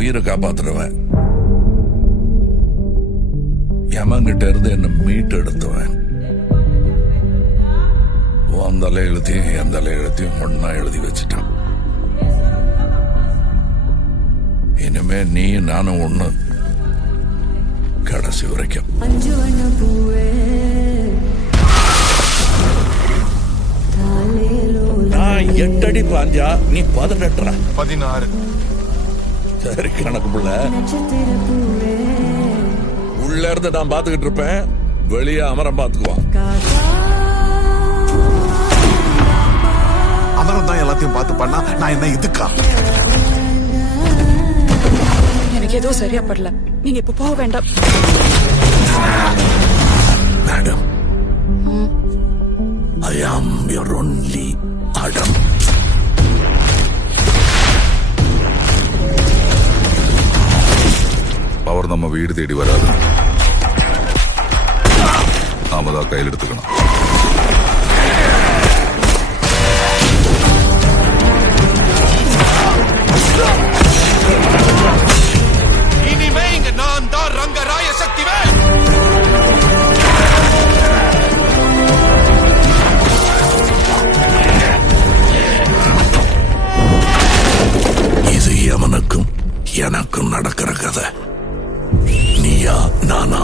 உயிரை காப்பாத்துறவன், யமங்கிட்ட இருந்து என்ன மீட்டு எடுத்துவன். உன் தலை எழுத்தையும் என் தலை எழுத்தையும் ஒன்னா எழுதி வச்சுட்டான். இனிமே நீ நானும் ஒண்ணு, கடைசி வரைக்கும். நான் 8 அடி பாஞ்சா நீ 18. 16. சரி கணக்கு புள்ள. உள்ள இருந்து நான் பாத்துக்கிட்டு இருப்பேன், வெளியே அமரம் பாத்துக்குவான். அமரம் தான் எல்லாத்தையும் பார்த்து பண்ணா நான் என்ன இதுக்கா? எனக்கு ஏதோ சரியா படல, நீங்க இப்ப போக வேண்டாம். Madam, I am your only Adam. Power நம்ம வீடு தேடி வராது, நாம தான் கையில் எடுத்துக்கணும். இனிமே இங்க நான் தான் ரங்கராய சக்திவேல். இது எவனுக்கும் எனக்கும் நடக்கிற கதை. நீயா நானா?